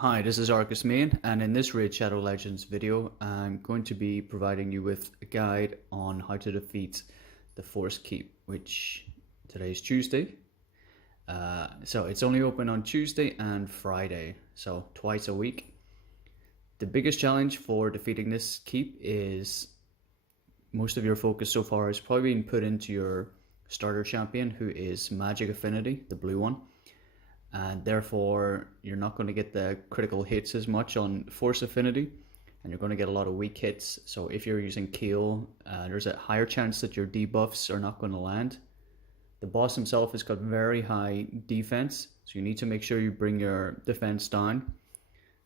Hi, this is Arcus Main, and in this Raid Shadow Legends video, I'm going to be providing you with a guide on how to defeat the Force Keep, which today is Tuesday. So it's only open on Tuesday and Friday, so twice a week. The biggest challenge for defeating this keep is most of your focus so far has probably been put into your starter champion, who is Magic Affinity, the blue one. And therefore you're not going to get the critical hits as much on Force Affinity, and you're going to get a lot of weak hits. So if you're using Keel, there's a higher chance that your debuffs are not going to land. The boss himself has got very high defense, so you need to make sure you bring your defense down.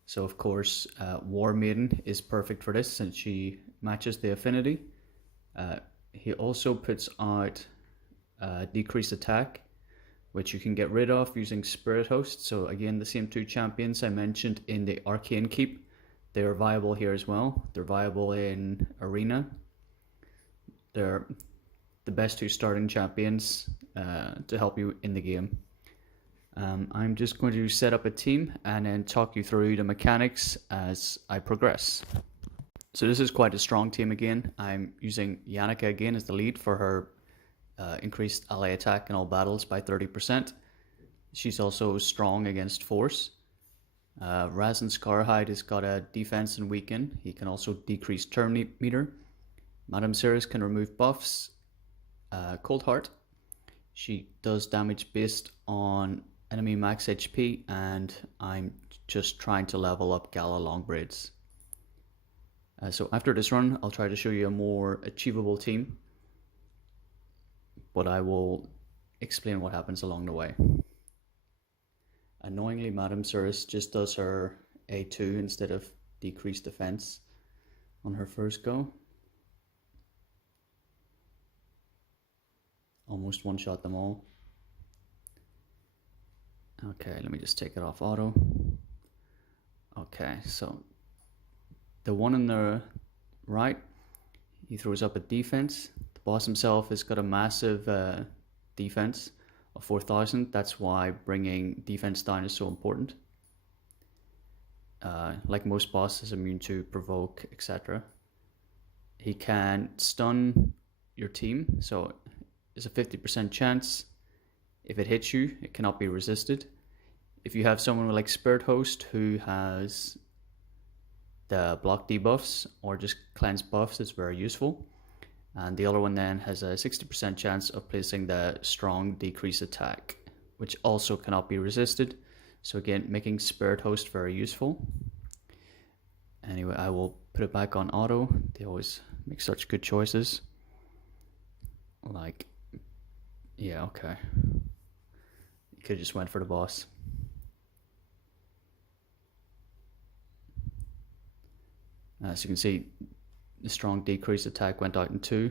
So of course War Maiden is perfect for this since she matches the affinity. He also puts out decreased attack, which you can get rid of using Spirit Host. So again, the same two champions I mentioned in the Arcane Keep, they are viable here as well. They're viable in Arena. They're the best two starting champions to help you in the game. I'm just going to set up a team and then talk you through the mechanics as I progress. So this is quite a strong team again. I'm using Yannicka again as the lead for her increased ally attack in all battles by 30%. She's also strong against force. Raz and Scarhide has got a defense and weaken. He can also decrease turn meter. Madame Cirrus can remove buffs. Cold Heart, she does damage based on enemy max HP, and I'm just trying to level up Gala Longbraids. So after this run, I'll try to show you a more achievable team, but I will explain what happens along the way. Annoyingly, Madame Cirrus just does her A2 instead of decreased defense on her first go. Almost one-shot them all. Okay, let me just take it off auto. Okay, so the one on the right, he throws up a defense. The boss himself has got a massive defense of 4,000. That's why bringing defense down is so important. Like most bosses, immune to provoke, etc. He can stun your team, so there's a 50% chance. If it hits you, it cannot be resisted. If you have someone like Spirit Host who has the block debuffs or just cleanse buffs, it's very useful. And the other one then has a 60% chance of placing the strong decrease attack, which also cannot be resisted. So again, making Spirit Host very useful. Anyway, I will put it back on auto. They always make such good choices. Like, yeah, okay. You could have just went for the boss. As you can see, the strong decrease attack went out in 2.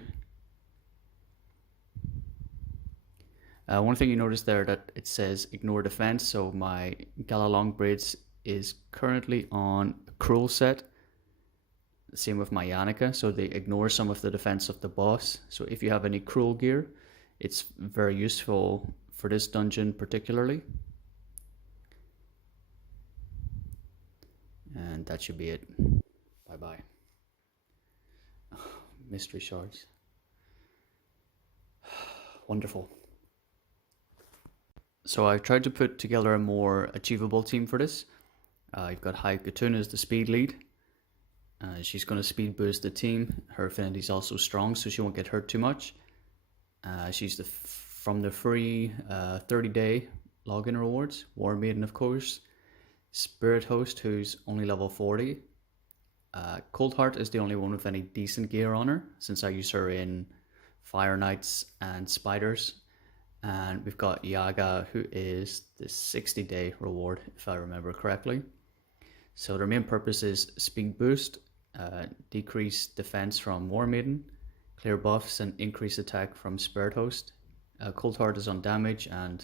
One thing you notice there that it says ignore defense, so my Gala Longbraids is currently on a cruel set. Same with my Yannicka, so they ignore some of the defense of the boss. So if you have any cruel gear, it's very useful for this dungeon particularly. And that should be it. Bye bye. Mystery shards. Wonderful. So I've tried to put together a more achievable team for this. You've got Haikatuna as the speed lead. She's going to speed boost the team. Her affinity is also strong, so she won't get hurt too much. She's from the free 30-day login rewards. War Maiden, of course. Spirit Host, who's only level 40. Cold Heart is the only one with any decent gear on her, since I use her in Fire Knights and Spiders. And we've got Yaga, who is the 60-day reward, if I remember correctly. So their main purpose is speed boost, decrease defense from War Maiden, clear buffs, and increase attack from Spirit Host. Cold Heart is on damage, and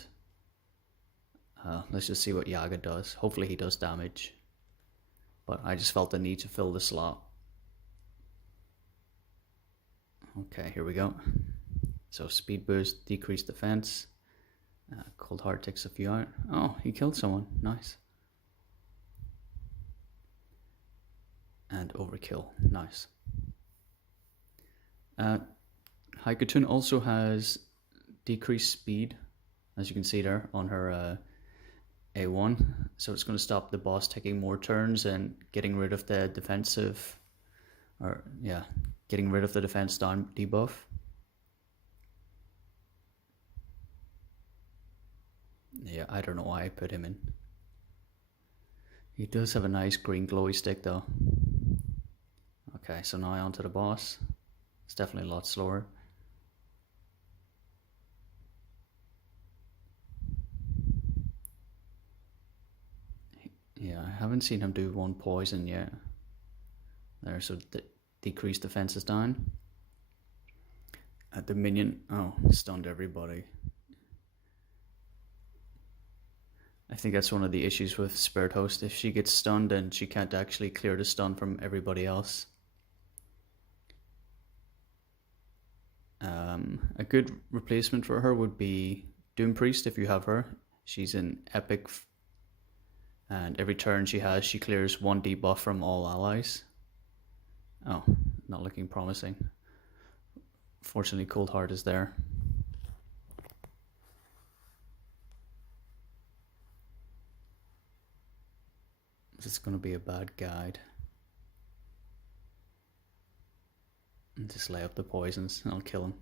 let's just see what Yaga does. Hopefully he does damage. But I just felt the need to fill the slot. Okay, here we go. So speed boost, decrease defense. Cold Heart takes a few out. Oh, he killed someone. Nice. and overkill. Nice. Haikutun also has decreased speed, as you can see there on her A1, so it's going to stop the boss taking more turns and getting rid of the defensive, or yeah, getting rid of the defense down debuff. Yeah, I don't know why I put him in. He does have a nice green glowy stick though. Okay, so now onto the boss. It's definitely a lot slower. Yeah, I haven't seen him do one poison yet. There, so decrease defenses down. At the minion, oh, stunned everybody. I think that's one of the issues with Spirit Host. If she gets stunned, then she can't actually clear the stun from everybody else. A good replacement for her would be Doom Priest if you have her. She's an epic, and every turn she has, she clears one debuff from all allies. Oh, not looking promising. Fortunately, Cold Heart is there. This is going to be a bad guide. And just lay up the poisons and I'll kill him.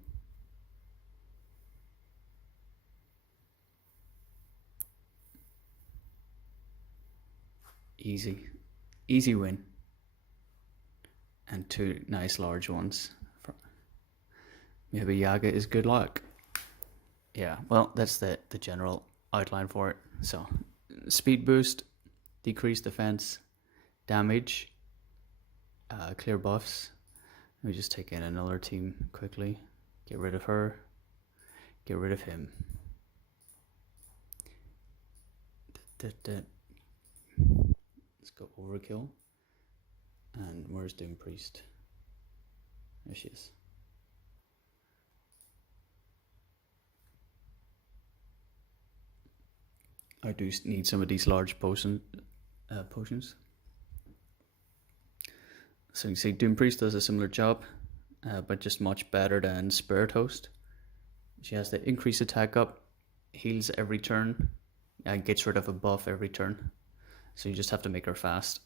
Easy. Easy win. And two nice large ones. Maybe Yaga is good luck. Yeah, well, that's the general outline for it. So, speed boost, decrease defense, damage, clear buffs. Let me just take in another team quickly. Get rid of her. Get rid of him. Let's go overkill. And where's Doom Priest? There she is. I do need some of these large potions. So you can see Doom Priest does a similar job, but just much better than Spirit Host. She has the increased attack up, heals every turn, and gets rid of a buff every turn. So you just have to make her fast.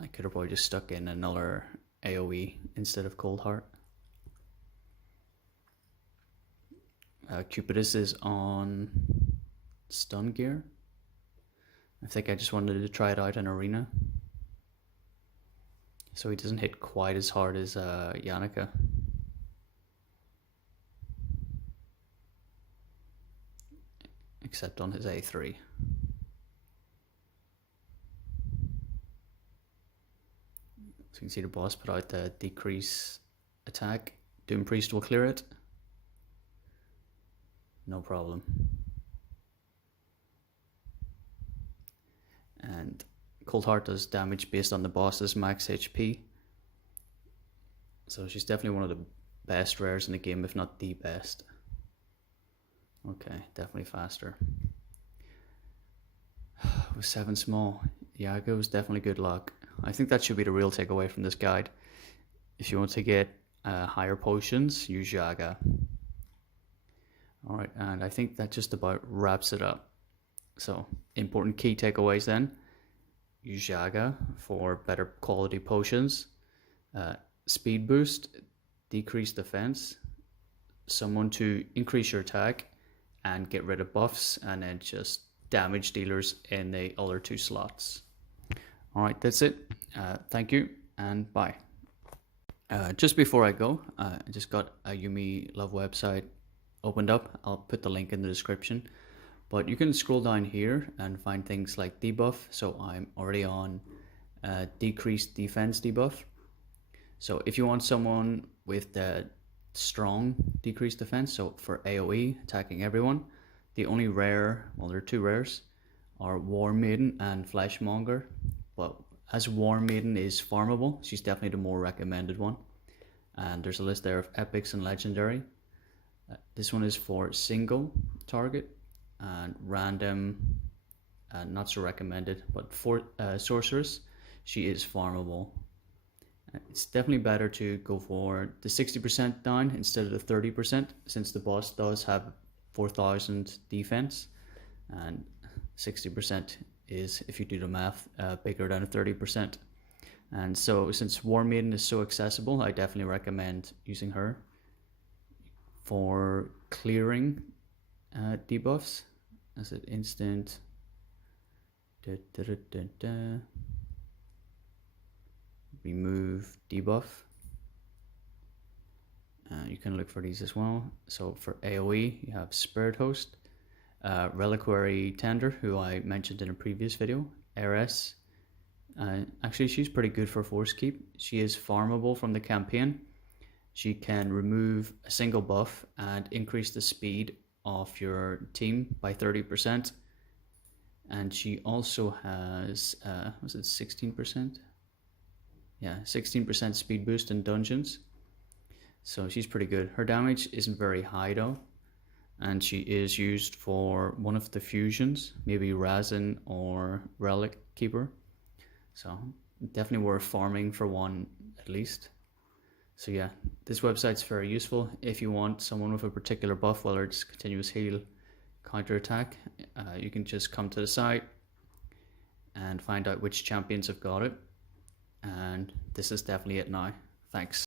I could have probably just stuck in another AoE instead of Cold Heart. Cupidus is on stun gear. I think I just wanted to try it out in arena, so he doesn't hit quite as hard as Yannicka. Except on his A3. So you can see the boss put out the decrease attack. Doom Priest will clear it. No problem. And Cold Heart does damage based on the boss's max HP. So she's definitely one of the best rares in the game, if not the best. Okay, definitely faster. With 7 small, Yaga was definitely good luck. I think that should be the real takeaway from this guide. If you want to get higher potions, use Yaga. Alright, and I think that just about wraps it up. So, important key takeaways then. Use Yaga for better quality potions. Speed boost, decrease defense. Someone to increase your attack and get rid of buffs, and then just damage dealers in the other 2 slots. Alright, that's it. Thank you and bye. Just before I go, I just got a Yumi Love website opened up. I'll put the link in the description. But you can scroll down here and find things like debuff. So I'm already on decreased defense debuff. So if you want someone with the strong decreased defense, so for AoE, attacking everyone, the only rare, well, there are 2 rares, are War Maiden and Fleshmonger. But as War Maiden is farmable, she's definitely the more recommended one. And there's a list there of epics and legendary. This one is for single target and random not so recommended. But for sorceress, she is farmable. It's definitely better to go for the 60% down instead of the 30%, since the boss does have 4000 defense, and 60% is, if you do the math, bigger than a 30%. And so since War Maiden is so accessible, I definitely recommend using her for clearing debuffs. As an instant remove debuff. You can look for these as well. So for AoE, you have Spirit Host, Reliquary Tender, who I mentioned in a previous video, RS. Actually, she's pretty good for Force Keep. She is farmable from the campaign. She can remove a single buff and increase the speed of your team by 30%. And she also has, was it 16%? Yeah, 16% speed boost in dungeons. So she's pretty good. Her damage isn't very high though. And she is used for one of the fusions, maybe Razin or Relic Keeper. So definitely worth farming for one at least. So yeah, this website's very useful if you want someone with a particular buff, whether it's continuous heal, counter attack. You can just come to the site and find out which champions have got it. And this is definitely it now. Thanks.